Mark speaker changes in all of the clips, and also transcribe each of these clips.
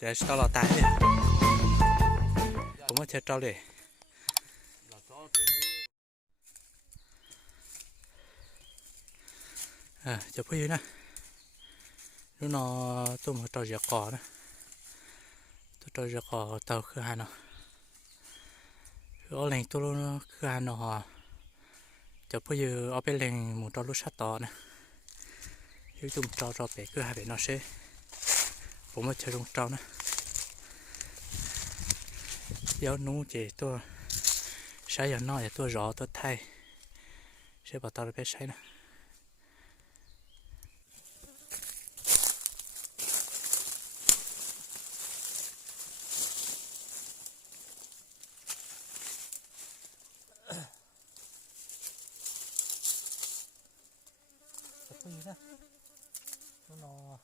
Speaker 1: sẽ tao là tái đi. Cũng có chơi trâu để. à chụp cái gì nè. Lúc nó tôi một trâu giặc cỏ nè. Tôi trâu giặc cỏ tàu khứ hà nó ở lành tôi nó khứ hà nó họ chụp cái gì ở bên lành một trâu lúc sát tỏ nè. Chứ chúng trâu trâu bé khứ hà bé nó sẽ cũng có chơi trong trâu nè. Giờ nú chỉ tôi sai giờ nói tôi rõ, tôi thay. Sẽ bảo tao bé sai nè. Cái gì đó? Nó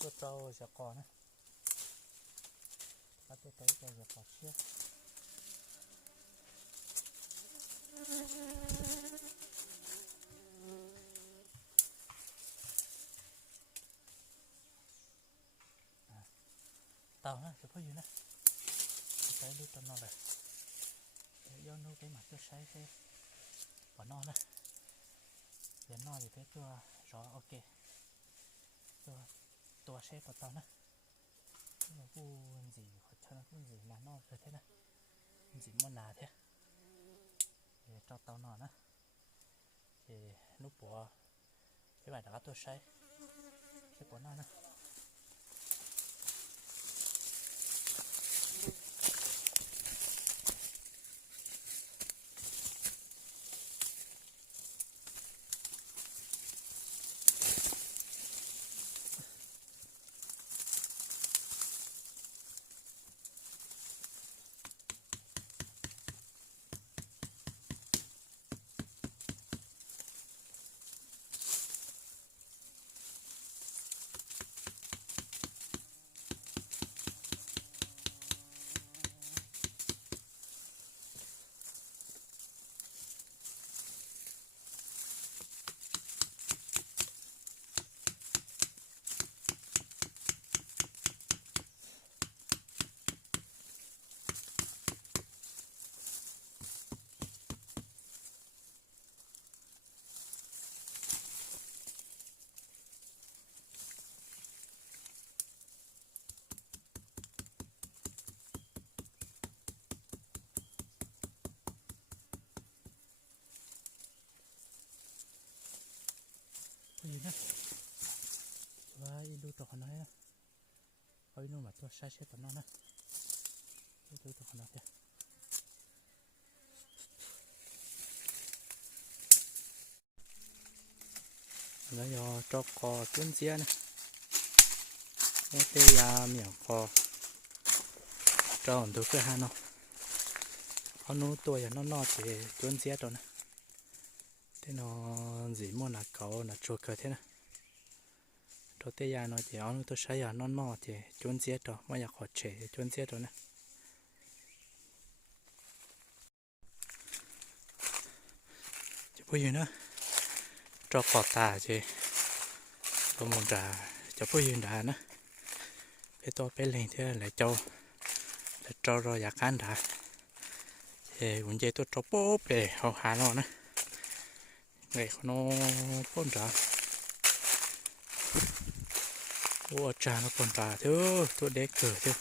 Speaker 1: tôi trâu sẽ còn á bắt tôi tới đây sẽ còn chưa. Tàu nó sẽ có gì nè cái đi cho nó này để do nó cái mặt tôi sấy cái bỏ nó nè để nó thì thế tôi rõ, ok tua xe tao nè, nó gì cho nó cũng gì là nó rồi thế này gì mà nà thế. Để cho tao nó nè, thì lúc bỏ cái bài đó tôi sai sẽ bỏ nó nè. ดูตัวน้อยนะไอ้นู่นมาตัวใช้ใช้ตัวน้อยนะดูตัวน้อยเถอะแล้วยอจอกคอจุ้นเสียนะเนี่ยเตียเหมียวคอจอนดูเพื่อฮานอเอานู้ตัวอย่างนอนๆเสียจุ้นเสียตัวนะเทนอนสีม่วงหนักเขาหนักชัวเกิดเท่นะ và đu trò nó nè ôi nó mà tôi sai sai tao nó nè tôi tôi trò nó kìa nó do cho cò tuấn chia nè nó tê ya miệng cò cho tôi cái hà nó nó nuôi tôi nó nó thì tuấn chia rồi nè thế nó gì mà là cậu là chua cơ thế này cho tới giờ nó thì ông tôi sai giờ nó nó thì chôn giết rồi mà giờ khó trẻ chôn giết rồi nè chứ bây giờ nữa cho cọt tà chứ tôi muốn trả cho bây giờ đã nữa cái tôi bé lên thế lại cho lại cho rồi giả can đã thì cũng dễ tôi cho bố bề hậu hà nó nữa ngày nó con trả Ủa, trà nó còn bà thứ tôi để cửa thứ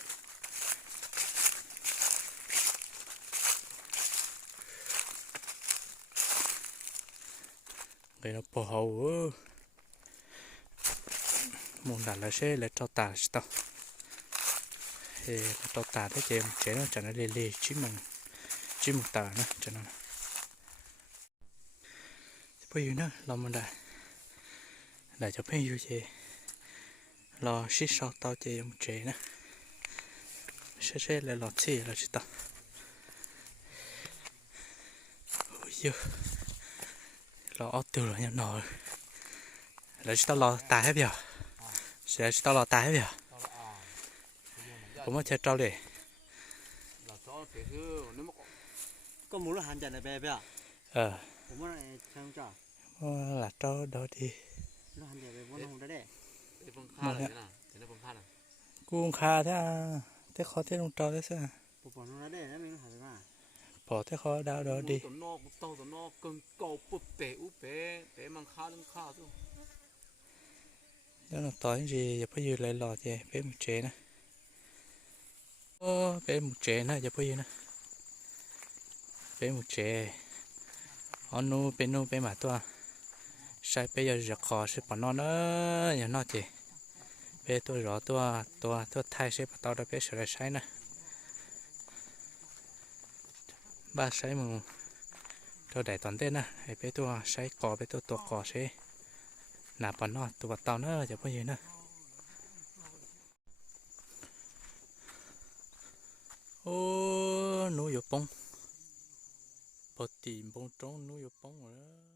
Speaker 1: đây nó bỏ hậu muốn đặt là xe là cho tà tao. Thì cho tà thế chị chế nó chẳng nó lê lê chứ mình chứ một tà nữa cho nó. Bây giờ nữa lo mình đã để cho phê vô chị lo xí sau tao chị em chế nè. Sẽ sẽ là lọt xí là chị tao. Ôi giờ lo ớt từ rồi nhá nồi. Là chị tao lo tài hết giờ sẽ chị tao lo tài hết giờ cũng có chơi trâu đi. Có muốn là hành này bé bé à ờ. Cũng là trâu đó đi. Nó hành này bé muốn không đấy đấy cái phương pha là thế nào thế là phương pha là cũng khá thế à thế khó thế không trâu thế sao bộ bộ nó đây nó mình hỏi mà bỏ thế khó đau đó đi tụi nó tàu tụi nó cưng cầu bụp bể úp bể bể mang khá lưng khá thôi đó là tối gì giờ phải dư lại lò gì bé một chế nè ô bé một chế nè giờ phải dư nè bé một chế ông nu bé nu bé mà tua sai bây giờ giật khó sẽ bỏ nó nữa nhà nó chị bé tôi rõ tôi tôi tôi thay sẽ bắt đầu đó bé sẽ sai nè ba sai mù tôi để toàn tên nè hay bé tôi sai cỏ bé tôi tua cỏ sẽ nạp bỏ nó tôi bắt tao nữa giờ bao nhiêu nữa ô nuôi bông bột tìm bông trống nuôi bông rồi đó